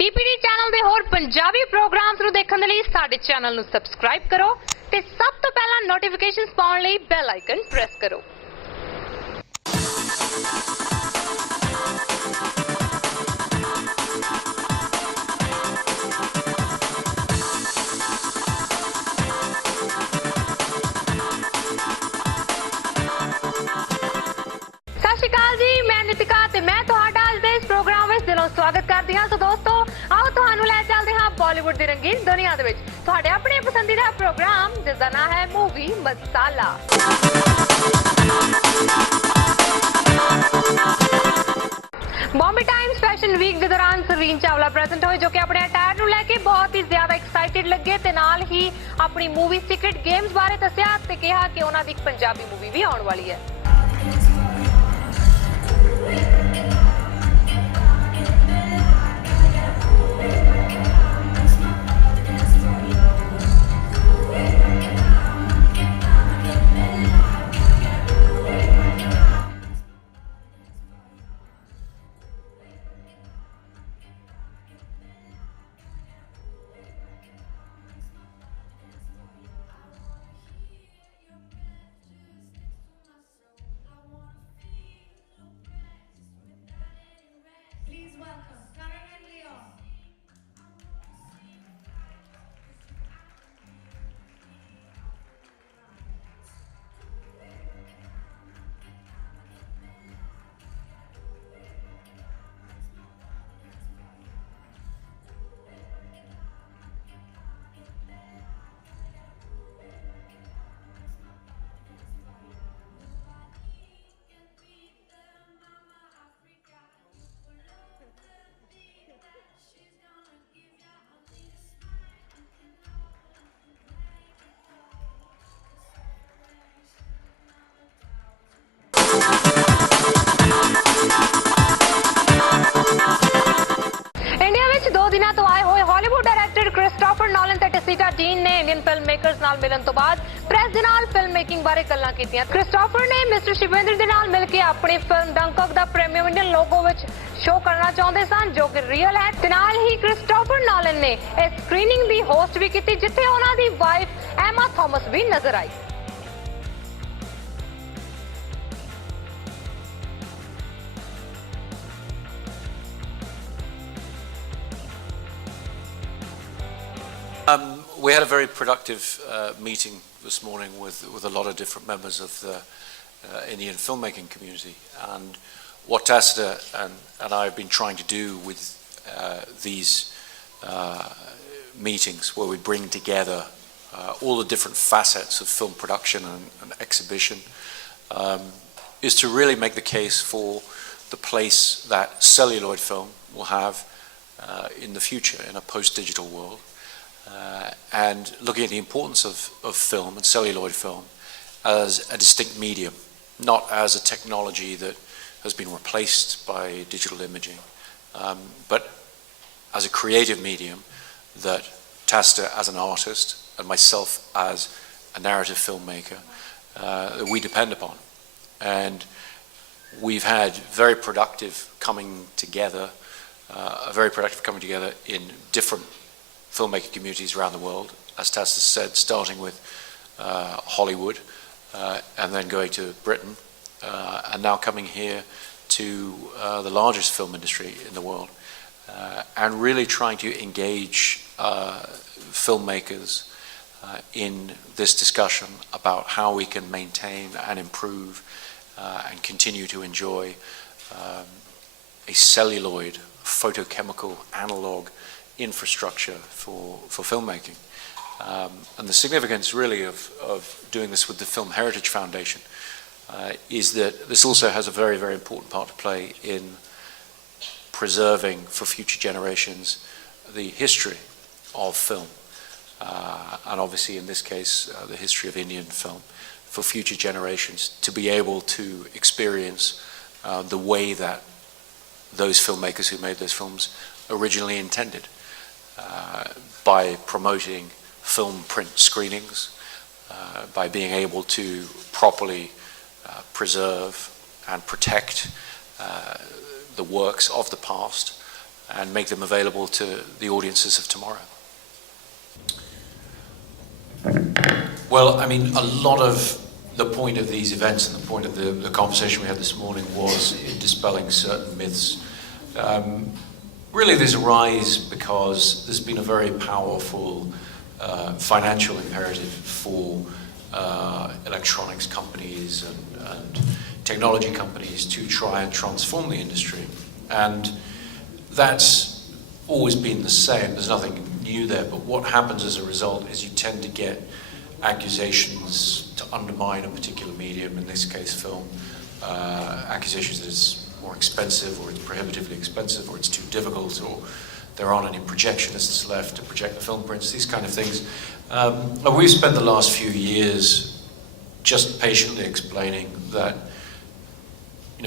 DPD channel ਦੇ ਹੋਰ Punjabi programs ਨੂੰ ਦੇਖਣ ਦੇ ਲਈ ਸਾਡੇ ਚੈਨਲ ਨੂੰ ਸਬਸਕ੍ਰਾਈਬ ਕਰੋ ਤੇ ਸਭ ਤੋਂ ਪਹਿਲਾਂ ਨੋਟੀਫਿਕੇਸ਼ਨਸ ਪਾਉਣ ਲਈ ਬੈਲ ਆਈਕਨ ਪ੍ਰੈਸ ਕਰੋ। ਸਤਿ ਸ਼੍ਰੀ ਅਕਾਲ ਜੀ, ਮੈਂ ਨਿਤਿਕਾ ਤੇ ਮੈਂ ਤੁਹਾਡਾ ਅੱਜ ਦੇ ਇਸ ਪ੍ਰੋਗਰਾਮ ਵਿੱਚ ਦਿਲੋਂ ਸਵਾਗਤ ਕਰਦੀ ਹਾਂ। ਸੋ ਦੋਸਤੋ, ਆਓ ਤੁਹਾਨੂੰ ਲੈ ਚੱਲਦੇ ਹਾਂ ਬਾਲੀਵੁੱਡ ਦੀ ਰੰਗੀਨ ਦੁਨੀਆ ਦੇ ਵਿੱਚ ਤੁਹਾਡੇ ਆਪਣੇ ਪਸੰਦੀਦਾ ਪ੍ਰੋਗਰਾਮ ਜਿਸ ਦਾ ਨਾਮ ਹੈ ਮੂਵੀ ਮਸਾਲਾ। बॉम्बे टाइम्स फैशन वीक के दौरान सरवीन चावला प्रेजेंट होए जो कि अपने अटायर ਨੂੰ ਲੈ ਕੇ बहुत ही ज्यादा एक्साइटेड ਲੱਗੇ ਤੇ ਨਾਲ ਹੀ ਆਪਣੀ मूवी सीक्रेट गेम्स ਬਾਰੇ ਦੱਸਿਆ ਤੇ ਕਿਹਾ ਕਿ ਉਹਨਾਂ ਦੀ ਇੱਕ ਪੰਜਾਬੀ मूवी ਵੀ ਆਉਣ ਵਾਲੀ ਹੈ। ने इंडियन फिल्म मेकर्स नाल मिलन तो बाद प्रेस दे नाल फिल्म मेकिंग बारे गल्लां कीतियां। क्रिस्टोफर ने मिस्टर शिवेंद्र दे नाल मिल के अपनी फिल्म डंकॉक दा premium Indian logo which show करना चाहते सन जो कि रियल है। ते नाल ही क्रिस्टोफर नॉलन ने इस स्क्रीनिंग दी होस्ट भी की जिथे उन्हां दी वाइफ एमा थॉमस भी नजर आई। We had a very productive meeting this morning with a lot of different members of the Indian filmmaking community, and what Tasta and I have been trying to do with these meetings, where we bring together all the different facets of film production and exhibition, is to really make the case for the place that celluloid film will have in the future in a post-digital world. And looking at the importance of film and celluloid film as a distinct medium, not as a technology that has been replaced by digital imaging, but as a creative medium that Tasta as an artist and myself as a narrative filmmaker that we depend upon. And we've had very productive coming together, in different filmmaking communities around the world, as Tasta said, starting with Hollywood and then going to Britain and now coming here to the largest film industry in the world, and really trying to engage filmmakers in this discussion about how we can maintain and improve and continue to enjoy a celluloid photochemical analog infrastructure for filmmaking. And the significance really of doing this with the Film Heritage Foundation is that this also has a very, very important part to play in preserving for future generations the history of film, and obviously in this case the history of Indian film, for future generations to be able to experience the way that those filmmakers who made those films originally intended. By promoting film print screenings, by being able to properly preserve and protect the works of the past and make them available to the audiences of tomorrow. Well, I mean, a lot of the point of these events and the point of the conversation we had this morning was in dispelling certain myths. Really, there's a rise because there's been a very powerful financial imperative for electronics companies and technology companies to try and transform the industry. And that's always been the same. There's nothing new there. But what happens as a result is you tend to get accusations to undermine a particular medium, in this case film, accusations that it's more expensive or it's prohibitively expensive or it's too difficult or there aren't any projectionists left to project the film prints, these kind of things. We've spent the last few years just patiently explaining that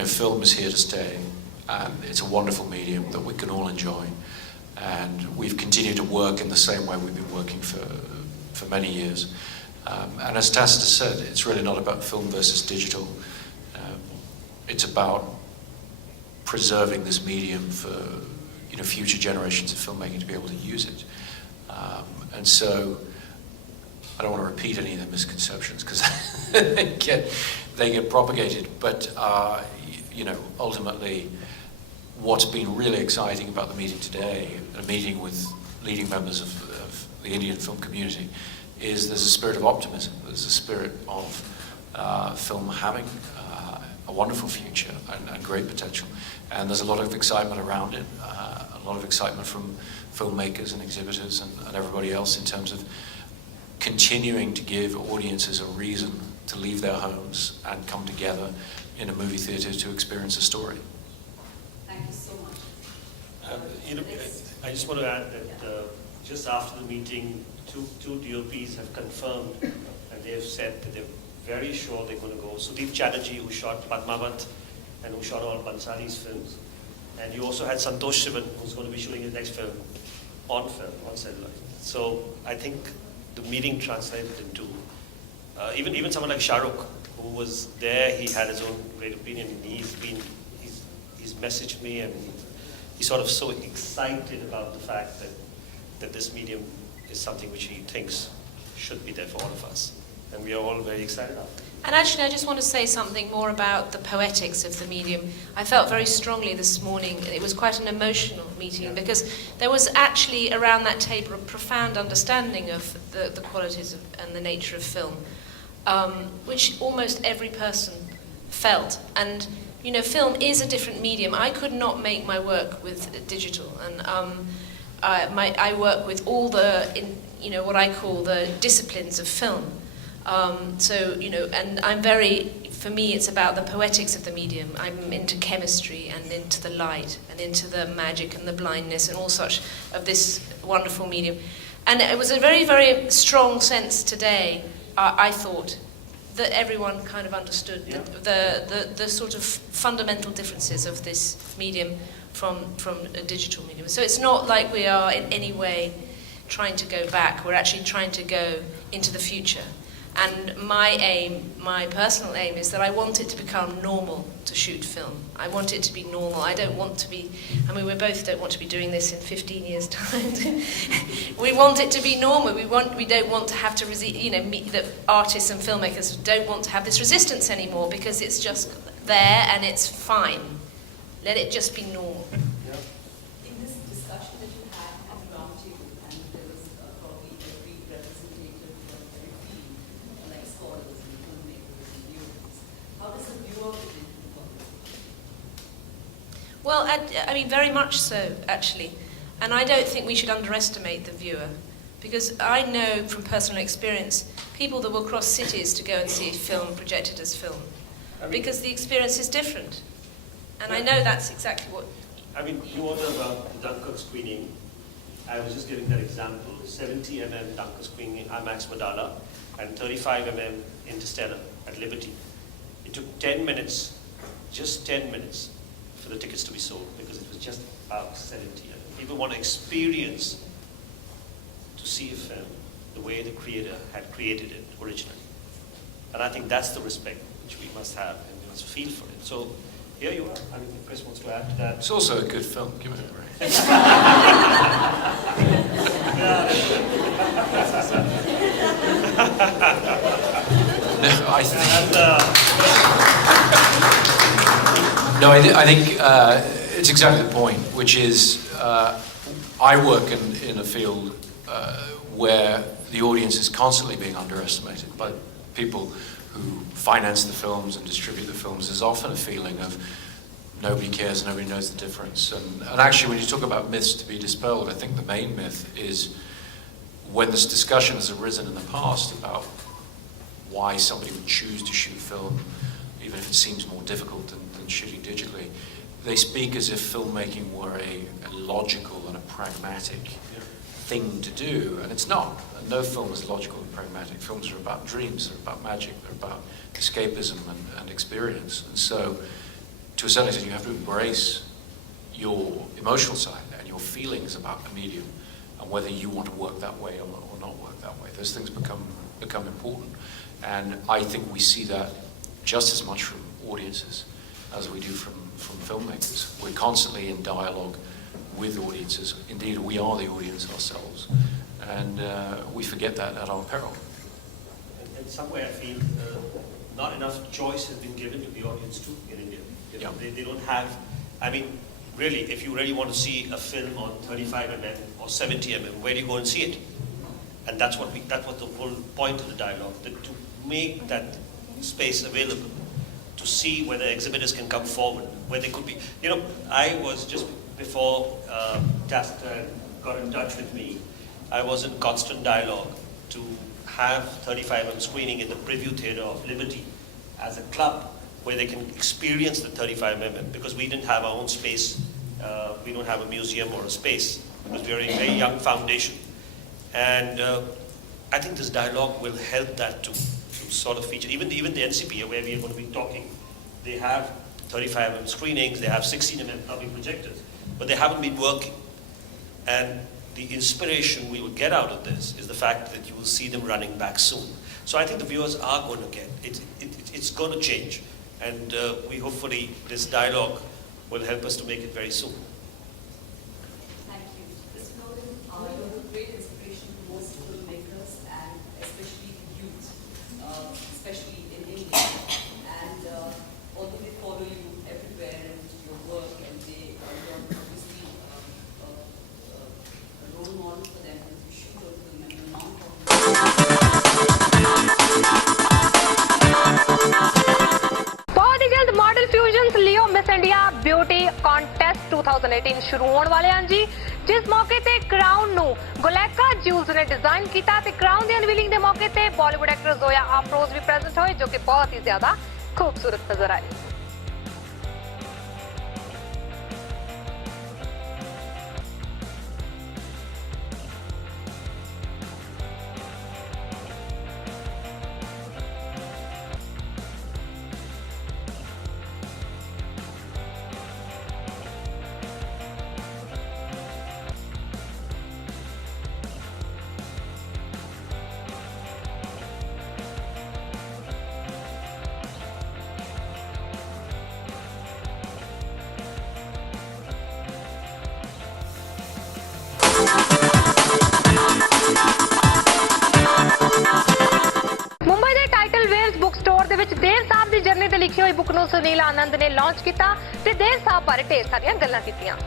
film is here to stay and it's a wonderful medium that we can all enjoy, and we've continued to work in the same way we've been working for many years. And as Tacitus said, it's really not about film versus digital. It's about preserving this medium for future generations of filmmaking to be able to use it. And so I don't want to repeat any of the misconceptions because they get propagated. But ultimately, what's been really exciting about the meeting today, a meeting with leading members of the Indian film community, is there's a spirit of optimism. There's a spirit of film having a wonderful future and great potential. And there's a lot of excitement around it, a lot of excitement from filmmakers and exhibitors and everybody else in terms of continuing to give audiences a reason to leave their homes and come together in a movie theater to experience a story. Thank you so much. I just want to add that just after the meeting, two DOPs have confirmed and they have said that they're very sure they're going to go. Sudeep Chatterjee, who shot Padmavat and who shot all Bansali's films. And you also had Santosh Sivan, who's going to be shooting his next film, on celluloid. So I think the meeting translated into, even someone like Shah Rukh, who was there, he had his own great opinion. He's messaged me and he's sort of so excited about the fact that this medium is something which he thinks should be there for all of us. And we are all very excited about it. And actually, I just want to say something more about the poetics of the medium. I felt very strongly this morning, it was quite an emotional meeting, because there was actually around that table a profound understanding of the qualities and the nature of film, which almost every person felt. And film is a different medium. I could not make my work with digital, and I work with all the, what I call the disciplines of film. And for me, it's about the poetics of the medium. I'm into chemistry and into the light and into the magic and the blindness and all such of this wonderful medium. And it was a very, very strong sense today, I thought, that everyone kind of understood the sort of fundamental differences of this medium from a digital medium. So it's not like we are in any way trying to go back. We're actually trying to go into the future. And my personal aim is that I want it to become normal to shoot film. I want it to be normal. I don't want to be, we both don't want to be doing this in 15 years' time. We want it to be normal. We don't want to have to, the artists and filmmakers don't want to have this resistance anymore because it's just there and it's fine. Let it just be normal. In this discussion that you had at the round table, and there was probably every representative from every field, like scholars and filmmakers and viewers, how does the viewer fit into the conversation? Well, very much so, actually. And I don't think we should underestimate the viewer, because I know from personal experience people that will cross cities to go and see a film projected as film, because the experience is different. And I know that's exactly what... You ordered about the Dunkirk screening. I was just giving that example. 70 mm Dunkirk screening in IMAX Madala and 35 mm Interstellar at Liberty. It took 10 minutes, just 10 minutes, for the tickets to be sold, because it was just about 70 mm. People want to experience to see a film the way the creator had created it originally. And I think that's the respect which we must have and we must feel for it. So here you are. I mean, if Chris wants to add to that. It's also a good film. Give it a break. No, I think. No, I think it's exactly the point, which is I work in a field where the audience is constantly being underestimated by people who finance the films and distribute the films. There's often a feeling of nobody cares, nobody knows the difference. And actually, when you talk about myths to be dispelled, I think the main myth is when this discussion has arisen in the past about why somebody would choose to shoot film, even if it seems more difficult than shooting digitally, they speak as if filmmaking were a logical and a pragmatic thing to do, and it's not. And no film is logical and pragmatic. Films are about dreams, they're about magic, they're about escapism and experience. And so, to a certain extent, you have to embrace your emotional side and your feelings about a medium, and whether you want to work that way or not work that way. Those things become important. And I think we see that just as much from audiences as we do from filmmakers. We're constantly in dialogue with audiences. Indeed, we are the audience ourselves. And we forget that at our peril. And somewhere I feel not enough choice has been given to the audience too in India. You know, they don't have, I mean, really, if you really want to see a film on 35mm or 70mm, where do you go and see it? And that was the whole point of the dialogue, that to make that space available, to see whether exhibitors can come forward, where they could be. You know, I was just before Tasker got in touch with me, I was in constant dialogue to have 35mm screening in the preview theater of Liberty as a club where they can experience the 35mm, because we didn't have our own space. We don't have a museum or a space because we're a very young foundation. And I think this dialogue will help that to sort of feature. Even the NCP, where we are going to be talking, they have 35mm screenings, they have 16mm public projectors, but they haven't been working. And the inspiration we will get out of this is the fact that you will see them running back soon. So I think the viewers are going to get it. It's going to change. And we hopefully, this dialogue will help us to make it very soon. Thank you. Mr. Nolan, you're a great inspiration to most filmmakers and especially youth, especially in India. And although they follow you everywhere and your work, and they are obviously a role model for them as you shoot a film and you're not बहुत ही जल्द model fusions लियो miss India beauty contest 2018 शुरू होने वाले हैं जी, जिस मौके ते crown नु गोलैका ज्यूल्स ने डिजाइन किया ते क्राउन दी अनवीलिंग दे मौके ते बॉलीवुड एक्टर जोया अफरोज भी प्रेजेंट होए, जो कि बहुत ही ज्यादा खूबसूरत नजर आए। मुंबई ਦੇ ਟਾਈਟਲ ਵੇਲਸ ਬੁੱਕ ਸਟੋਰ ਦੇ ਵਿੱਚ ਦੇਵ ਸਾਹਿਬ ਦੀ ਜਰਨੀ ਤੇ ਲਿਖੀ ਹੋਈ ਬੁੱਕ ਨੂੰ ਸੁਨੀਲ ਆਨੰਦ ਨੇ ਲਾਂਚ ਕੀਤਾ ਤੇ ਦੇਵ ਸਾਹਿਬ ਬਾਰੇ ਢੇਰ ਸਾਰੀਆਂ ਗੱਲਾਂ ਕੀਤੀਆਂ।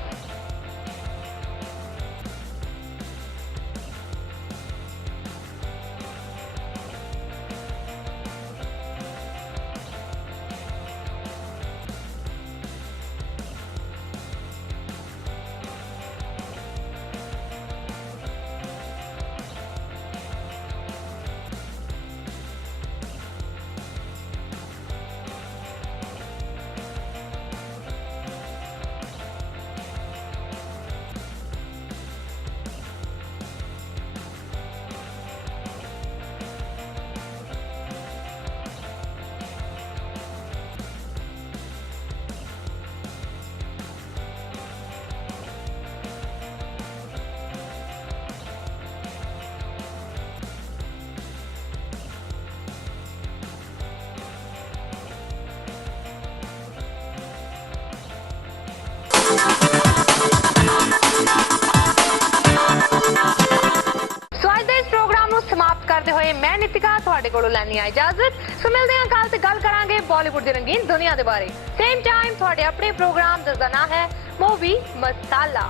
मैं नितिका ਤੁਹਾਡੇ ਕੋਲੋਂ ਲੈਣੀ ਆ इजाजत। सो मिलते हैं कल ते गल करांगे बॉलीवुड ਦੀ रंगीन दुनिया ਦੇ बारे। सेम टाइम ਤੁਹਾਡੇ अपने प्रोग्राम जिसका नाम है मूवी मसाला।